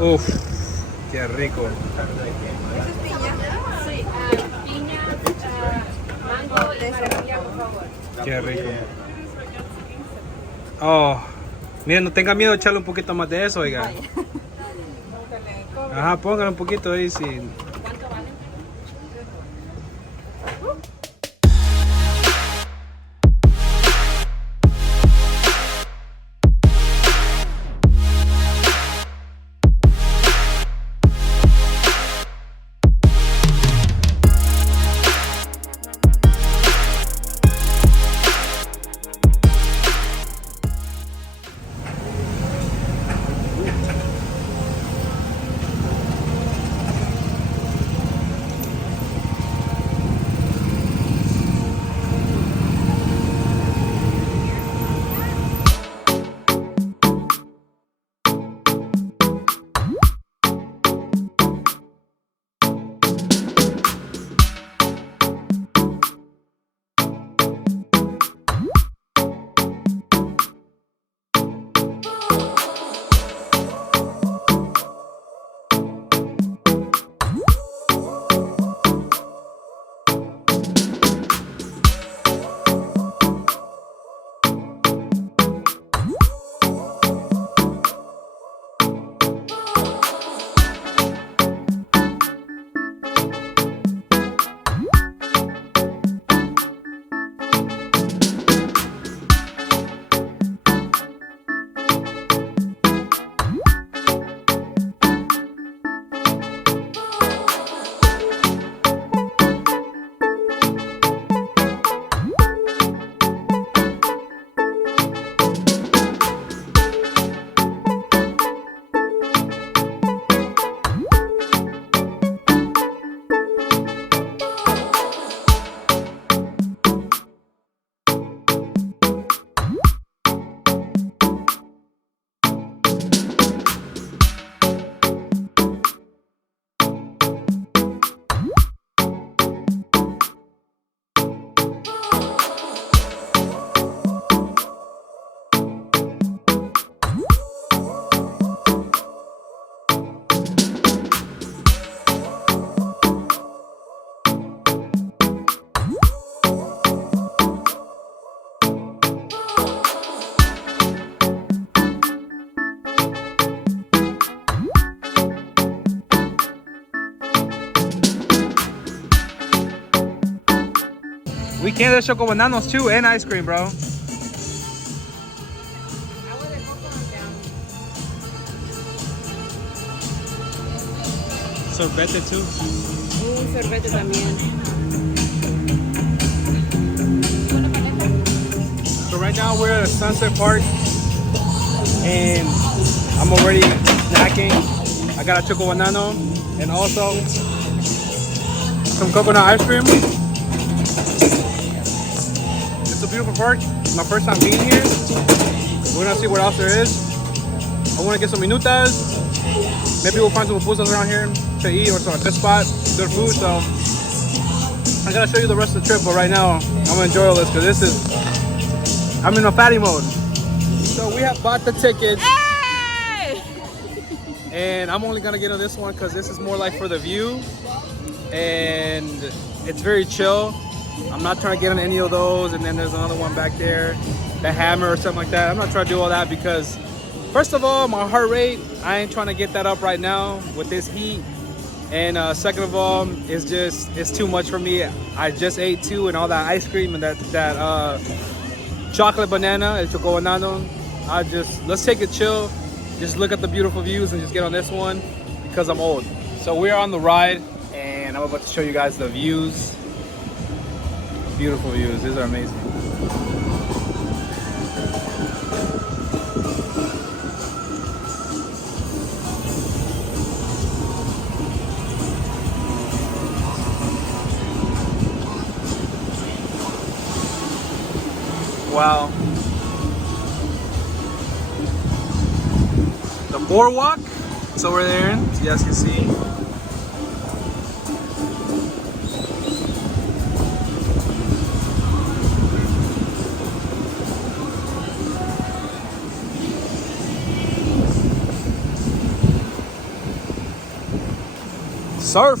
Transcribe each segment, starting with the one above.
Uf, qué rico. ¿Eso es piña? Sí, piña, mango y maracuyá, por favor. Qué rico. Oh, miren, no tenga miedo de echarle un poquito más de eso, oiga. Ajá, póngale un poquito ahí sin. ¿Cuánto vale? We can do Chocobananos too and ice cream, bro. Sorbete too. Un sorbete también. So right now we're at Sunset Park and I'm already snacking. I got a Chocobanano and also some coconut ice cream. It's a beautiful park. It's my first time being here. We're gonna see what else there is. I wanna get some Minutas. Maybe we'll find some pupusas around here to eat or some good spot, good food. So I gotta show you the rest of the trip, but right now I'm gonna enjoy all this because this is, I'm in a fatty mode. So we have bought the tickets. Hey! And I'm only gonna get on this one because this is more like for the view and it's very chill. I'm not trying to get on any of those, and then there's another one back there, the hammer or something like that. I'm not trying to do all that because first of all, my heart rate, I ain't trying to get that up right now with this heat. And second of all, it's too much for me. I just ate two and all that ice cream and that chocolate banana, el chocobanano. Let's take it chill. Just look at the beautiful views and just get on this one because I'm old. So we're on the ride and I'm about to show you guys the views. Beautiful views, these are amazing. Wow. The Boardwalk, it's over there, as you guys can see. surf.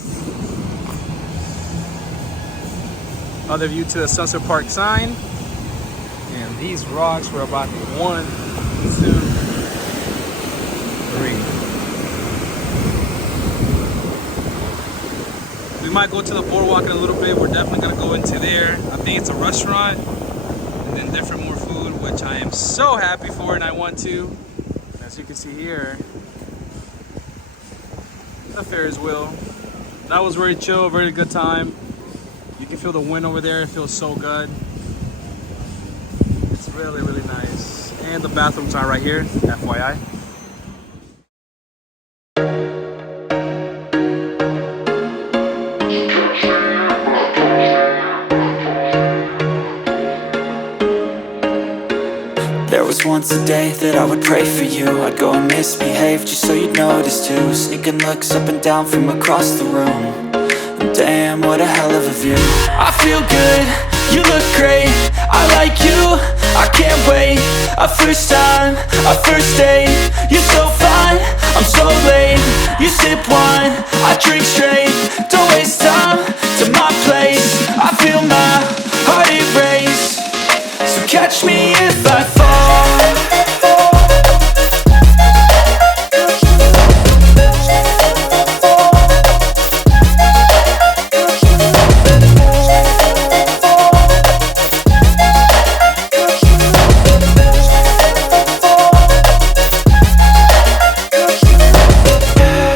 Other view to the Sunset Park sign. And these rocks were about 1, 2, 3. We might go to the boardwalk in a little bit. We're definitely gonna go into there. I think it's a restaurant and then different more food, which I am so happy for and I want to. As you can see here, the Ferris wheel. That was very chill, very good time. You can feel the wind over there. It feels so good. It's really, really nice. And the bathrooms are right here, FYI. There was once a day that I would pray for you. I'd go and misbehave just so you'd notice too. Sneaking looks up and down from across the room. And damn, what a hell of a view. I feel good, you look great, I like you, I can't wait. A first time, a first date. You're so fine, I'm so late. You sip wine, I drink straight. Don't waste time to my place. I feel my heart erase. So catch me if I fall.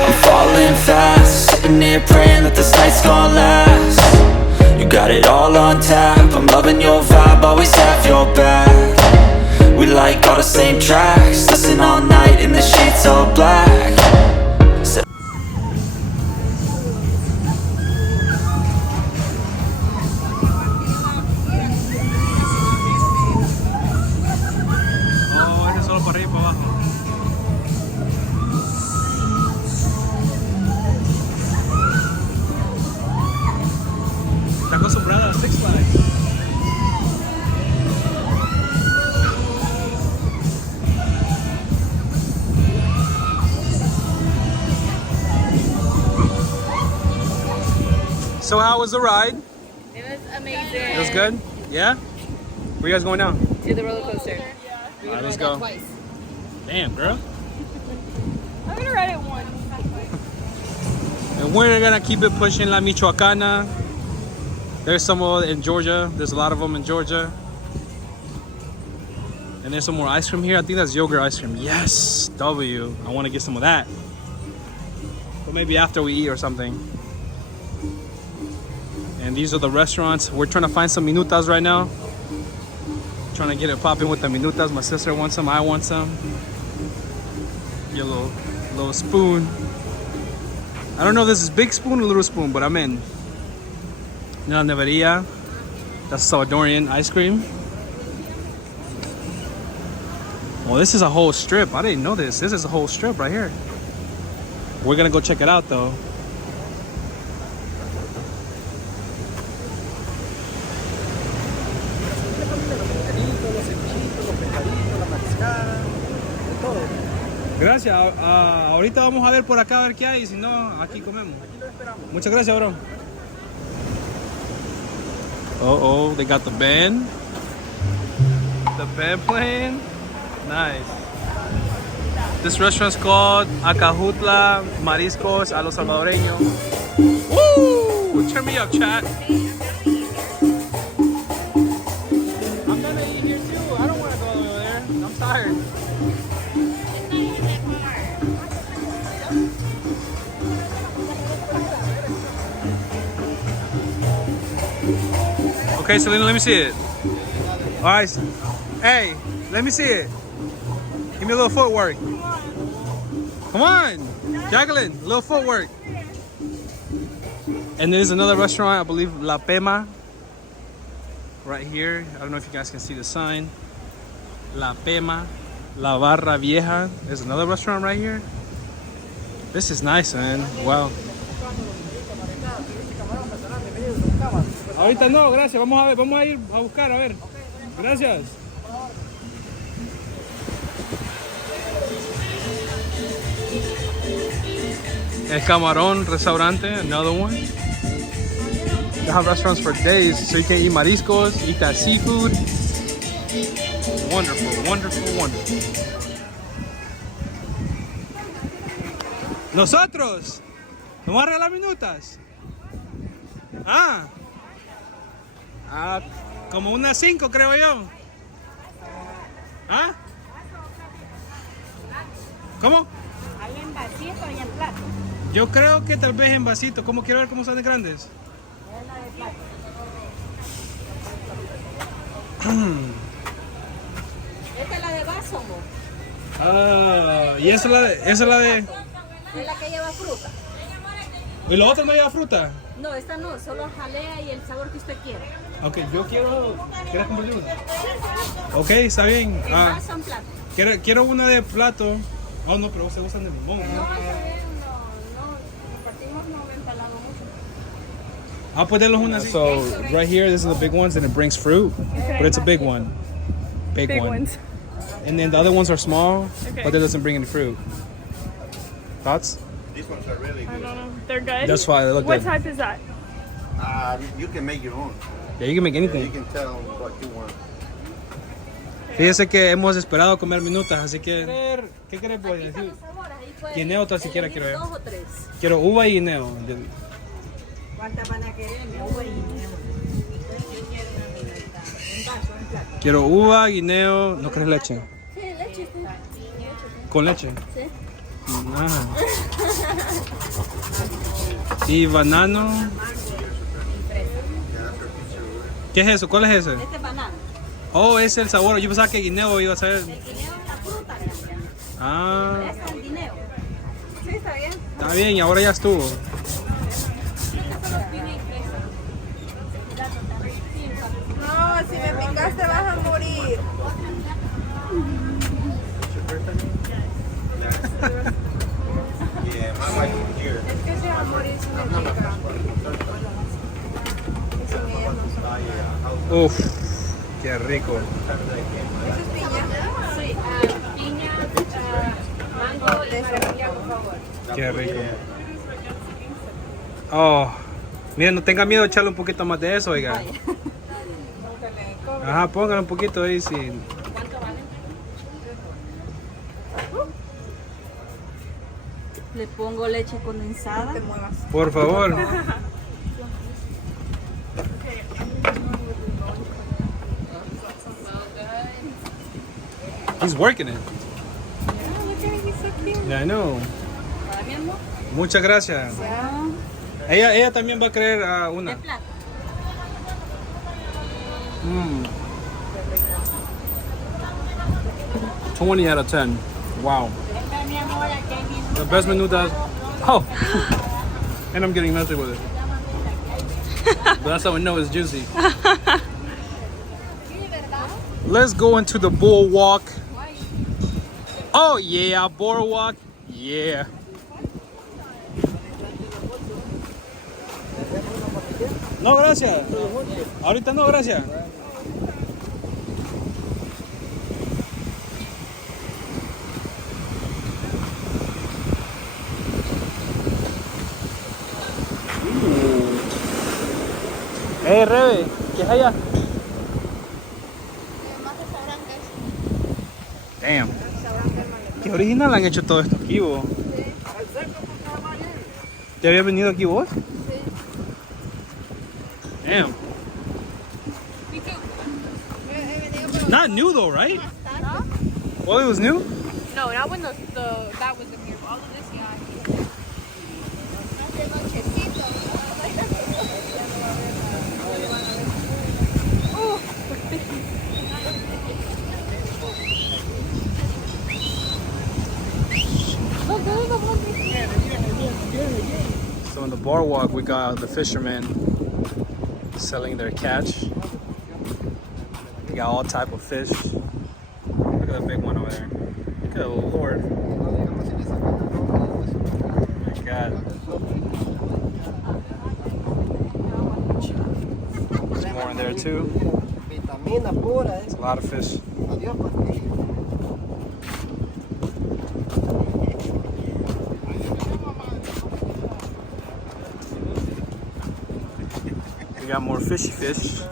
I'm falling fast, sitting here praying that this night's gonna last. You got it all on tap, I'm loving your vibe, always have your back. We like all the same tracks, listen all night in the sheets all black. Oh, ese es solo para arriba y para abajo. Está acostumbrada a Six Flags. So how was the ride? It was amazing. It was good? Yeah? Where you guys going now? To the roller coaster. Alright, let's go. Twice. Damn, girl. I'm gonna ride it once. And we're gonna keep it pushing La Michoacana. There's some in Georgia. There's a lot of them in Georgia. And there's some more ice cream here. I think that's yogurt ice cream. Yes, W. I want to get some of that. But maybe after we eat or something. And these are the restaurants. We're trying to find some Minutas right now. Trying to get it popping with the Minutas. My sister wants some. I want some. Get a little spoon. I don't know if this is big spoon or little spoon, but I'm in. La Neveria. That's Salvadorian ice cream. Well, this is a whole strip. I didn't know this. This is a whole strip right here. We're gonna go check it out though. Gracias. Ahorita vamos a ver por acá a ver qué hay. Si no, aquí comemos. Muchas gracias, bro. Oh, they got the band. The band playing. Nice. This restaurant's called Acajutla Mariscos a los Salvadoreños. Woo! Turn me up, chat. I'm gonna eat here too. I don't want to go over there. I'm tired. Okay, Selena, let me see it. All right. Hey, let me see it. Give me a little footwork. Come on. Jacqueline, a little footwork. And there's another restaurant, I believe, La Pema. Right here. I don't know if you guys can see the sign. La Pema. La Barra Vieja. There's another restaurant right here. This is nice, man. Wow. Ahorita no, gracias. Vamos a ver, vamos a ir a buscar, a ver. Gracias. El Camarón Restaurante, another one. They have restaurants for days, so you can eat mariscos, eat that seafood. Wonderful, wonderful, wonderful. Nosotros, ¿vamos a regalar minutas? Como unas 5 creo yo. ¿Ah? ¿Cómo? ¿Hay en vasito y en plato? Yo creo que tal vez en vasito. ¿Cómo quiero ver cómo son de grandes? Esta es la de vaso, amor. Y esa es la de. Es la que lleva fruta. ¿Y lo otro no lleva fruta? No, esta no, solo jalea y el sabor que usted quiera. Ok, yo quiero. ¿Quieres compartir una? Ok, está bien. En vaso en plato. Quiero una de plato. Oh, no, pero ustedes gustan de limón, ¿no? No, compartimos, no me he empalado mucho. Pues denlos una así. So, right here, this is the big ones, and it brings fruit. But it's a big one. Big one. ones. And then the other ones are small, but it doesn't bring any fruit. Thoughts? These ones are really I good. don't know. They're good. That's why they look What good. type is that? You can make your own. Yeah, you can make You anything. can tell what you want. Fíjese que hemos esperado comer minutas, así que... ¿Qué querés, boy? Aquí están los sabores, ahí pueden Guineo, tal siquiera elegir quiero ver. 2 o 3. Quiero uva y guineo. ¿Cuántas van a querer? Uva y guineo. Yo quiero una minuta. En vaso, en plato. Quiero uva, guineo... ¿No querés leche? Sí, leche, sí. ¿Con leche? Sí. Ajá. Y banano. ¿Qué es eso? ¿Cuál es ese? Este es banano. Oh, ese es el sabor. Yo pensaba que guineo iba a ser... El guineo es la fruta. Ah, Este es el guineo. Sí, está bien. está bien, y ahora ya estuvo. Estos son los piña y fresa. No, si me picaste vas a morir. Yeah, my wife is here. Es que se va a morir si me pica. Y sin ella no soy. Uf, qué rico. ¿Eso es piña? Sí, piña, mango y maracuyá, por favor. Qué rico. Oh, miren, no tenga miedo de echarle un poquito más de eso, oiga. Ajá, póngale un poquito ahí, sí. ¿Cuánto vale? Le pongo leche condensada. Te muevas. Por favor. He's working it. Yeah, I know. ¿Para mi amor? Muchas gracias. Ella también va a querer De una. plata. 20 out of 10. Wow. Esta, mi amor, aquí hay bien. The best minutas. Oh. And I'm getting messy with it. But that's how we know it's juicy. Let's go into the Boardwalk. Oh yeah, Boardwalk. Yeah. No, gracias. Ahorita no, gracias. Hey, Rebe, ¿qué es allá? Damn. Qué original han hecho todo esto aquí, vos. ¿Ya habías venido aquí vos? Sí. Damn. Not new though, right? No? Well, it was new? No, not when that was in here. All of this, yeah. So on the boardwalk, we got the fishermen selling their catch. They got all type of fish. Look at that big one over there. Good Lord. Oh my God. There's more in there too. It's a lot of fish. We got more fishy fish. Oh,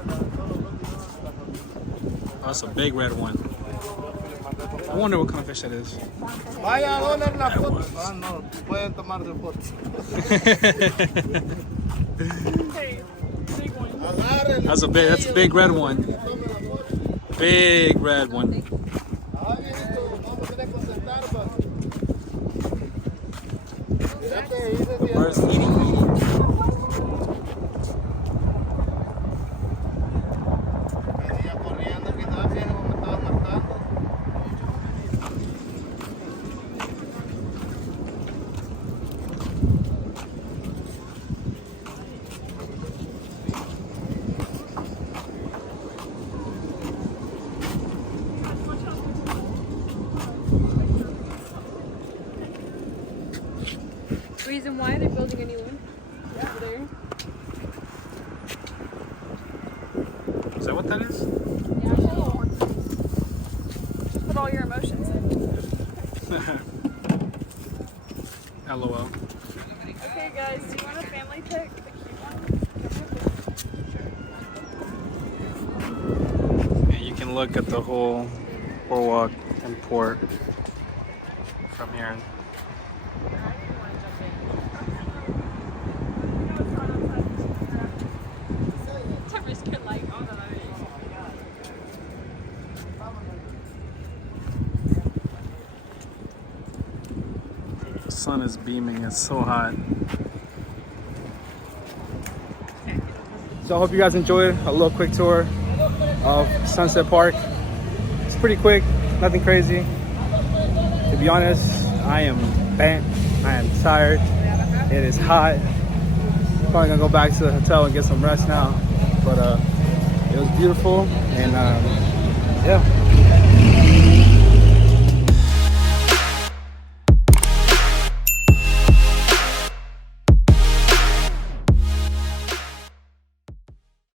that's a big red one. I wonder what kind of fish that is. Vaya a dólar la foto. Ah, no, pueden tomar de foto. That's a big red one. Big red one. Where's eating? Reason why they're building a new one over there. Is that what that is? Yeah. Put all your emotions in. LOL. Okay, guys, do you want a family pic? The cute one? And you can look at the whole boardwalk and port from here. The sun is beaming, it's so hot. So I hope you guys enjoyed a little quick tour of Sunset Park. It's pretty quick, nothing crazy. To be honest, I am bent, I am tired, it is hot. Probably gonna go back to the hotel and get some rest now. But it was beautiful, and yeah.